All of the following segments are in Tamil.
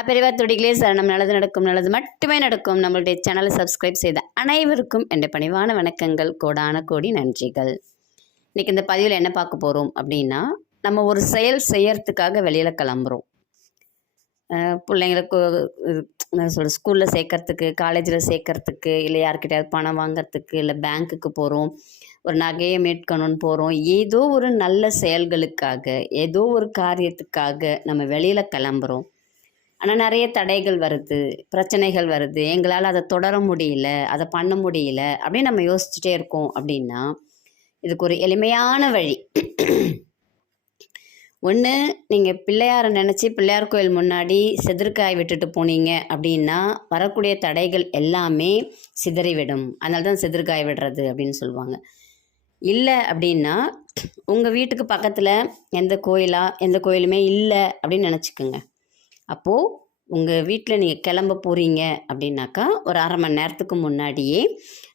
பெரியவா துடிகளே சரணம். நல்லது நடக்கும், நல்லது மட்டுமே நடக்கும். நம்மளுடைய சேனலை சப்ஸ்கிரைப் செய்த அனைவருக்கும் என் பணிவான வணக்கங்கள், கோடான கோடி நன்றிகள். இன்றைக்கி இந்த பதிவில் என்ன பார்க்க போகிறோம் அப்படின்னா, நம்ம ஒரு செயல் செய்யறதுக்காக வெளியில் கிளம்புறோம். பிள்ளைங்களுக்கு என்ன சொல்கிறது, ஸ்கூலில் சேர்க்கறதுக்கு, காலேஜில் சேர்க்கறதுக்கு, இல்லை யார்கிட்டயாவது பணம் வாங்கிறதுக்கு, இல்லை பேங்க்குக்கு போகிறோம், ஒரு நகையை மீட்கணும்னு போகிறோம். ஏதோ ஒரு நல்ல செயல்களுக்காக, ஏதோ ஒரு காரியத்துக்காக நம்ம வெளியில் கிளம்புறோம். ஆனால் நிறைய தடைகள் வருது, பிரச்சனைகள் வருது, எங்களால் அதை தொடர முடியல, அதை பண்ண முடியல அப்படின்னு நம்ம யோசிச்சுட்டே இருக்கோம். அப்படின்னா இதுக்கு ஒரு எளிமையான வழி. ஒன்று, நீங்கள் பிள்ளையாரை நினச்சி பிள்ளையார் கோயில் முன்னாடி செதிர்காய் விட்டுட்டு போனீங்க அப்படின்னா வரக்கூடிய தடைகள் எல்லாமே சிதறிவிடும். அதனால தான் செதிர்காய் விடுறது அப்படின்னு சொல்லுவாங்க. இல்லை அப்படின்னா உங்கள் வீட்டுக்கு பக்கத்தில் எந்த கோயிலுமே இல்லை அப்படின்னு நினச்சிக்கோங்க. அப்போது உங்கள் வீட்டில் நீங்கள் கிளம்ப போகிறீங்க அப்படின்னாக்கா ஒரு அரை மணி நேரத்துக்கு முன்னாடியே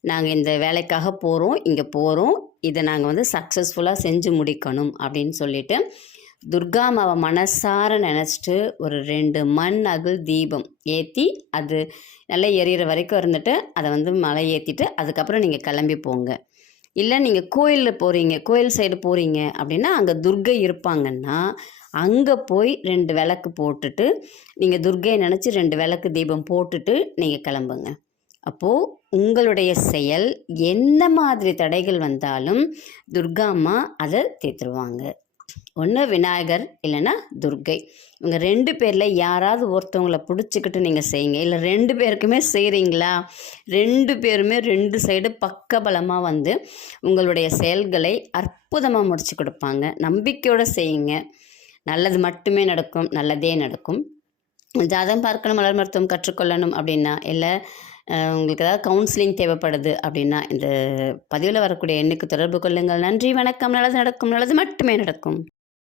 நாங்கள் இந்த வேலைக்காக போகிறோம், இங்கே போகிறோம், இதை நாங்கள் சக்ஸஸ்ஃபுல்லாக செஞ்சு முடிக்கணும் அப்படின்னு சொல்லிவிட்டு துர்காமாவை மனசார நினச்சிட்டு ஒரு 2 மண் அகல் தீபம் ஏற்றி அது நல்லா எரியிற வரைக்கும் இருந்துட்டு அதை மலை ஏற்றிட்டு அதுக்கப்புறம் நீங்கள் கிளம்பி போங்க. இல்லை நீங்கள் கோயிலில் போகிறீங்க, கோயில் சைடு போகிறீங்க அப்படின்னா அங்கே துர்கை இருப்பாங்கன்னா அங்கே போய் 2 விளக்கு போட்டுட்டு நீங்கள் துர்கையை நினச்சி 2 விளக்கு தீபம் போட்டுட்டு நீங்கள் கிளம்புங்க. அப்போது உங்களுடைய செயல் என்ன மாதிரி தடைகள் வந்தாலும் துர்கா அம்மா அதை தீர்த்துருவாங்க. ஒன்று விநாயகர் இல்லைன்னா துர்கை, இவங்க 2 பேரில் யாராவது ஒருத்தவங்களை பிடிச்சிக்கிட்டு நீங்கள் செய்யுங்க. இல்லை 2 பேருக்குமே செய்கிறீங்களா, 2 பேருமே 2 சைடு பக்கபலமாக உங்களுடைய செயல்களை அற்புதமாக முடிச்சு கொடுப்பாங்க. நம்பிக்கையோடு செய்யுங்க, நல்லது மட்டுமே நடக்கும், நல்லதே நடக்கும். ஜாதகம் பார்க்கணும், மலர் மருத்துவம் கற்றுக்கொள்ளணும் அப்படின்னா, இல்லை உங்களுக்கு ஏதாவது கவுன்சிலிங் தேவைப்படுது அப்படின்னா இந்த பதிவில் வரக்கூடிய எண்ணுக்கு தொடர்பு கொள்ளுங்கள். நன்றி, வணக்கம். நல்லது நடக்கும், நல்லது மட்டுமே நடக்கும்.